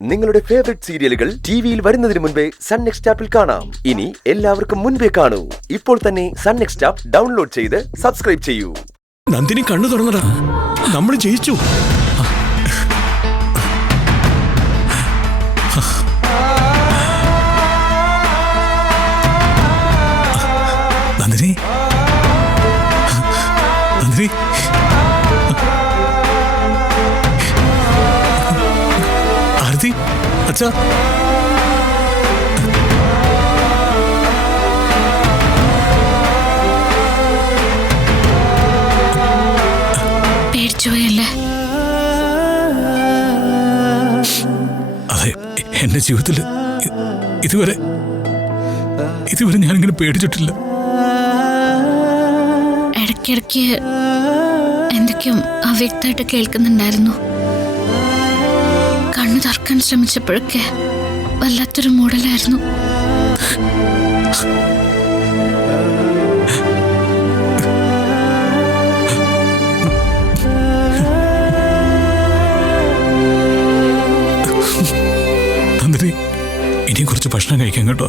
നിങ്ങളുടെ ഫേവറേറ്റ് സീരിയലുകൾ ടിവിയിൽ വരുന്നതിന് മുൻപേ സൺ നെക്സ്റ്റ് ആപ്പിൽ കാണാം. ഇനി എല്ലാവർക്കും മുൻപേ കാണൂ. ഇപ്പോൾ തന്നെ സൺ നെക്സ്റ്റ് ആപ്പ് ഡൗൺലോഡ് ചെയ്ത് സബ്സ്ക്രൈബ് ചെയ്യൂ. നന്ദിനി കണ്ണു തുറന്നടാ, നമ്മൾ ജയിച്ചു. നന്ദിനി, നന്ദിനി, ആരതി, അച്ഛാ, പേടിച്ചുപോയല്ലേ? അതെ, എന്റെ ജീവിതത്തിൽ ഇതുവരെ ഞാനിങ്ങനെ പേടിച്ചിട്ടില്ല. ഇടയ്ക്കിടയ്ക്ക് എന്തൊക്കെയും അവ്യക്തമായിട്ട് കേൾക്കുന്നുണ്ടായിരുന്നു. കണ്ണു തുറക്കാൻ ശ്രമിച്ചപ്പോഴൊക്കെ വല്ലാത്തൊരു മൂടലായിരുന്നു. നന്ദിനി, ഇനിയും കുറച്ച് ഭക്ഷണം കഴിക്കാം കേട്ടോ.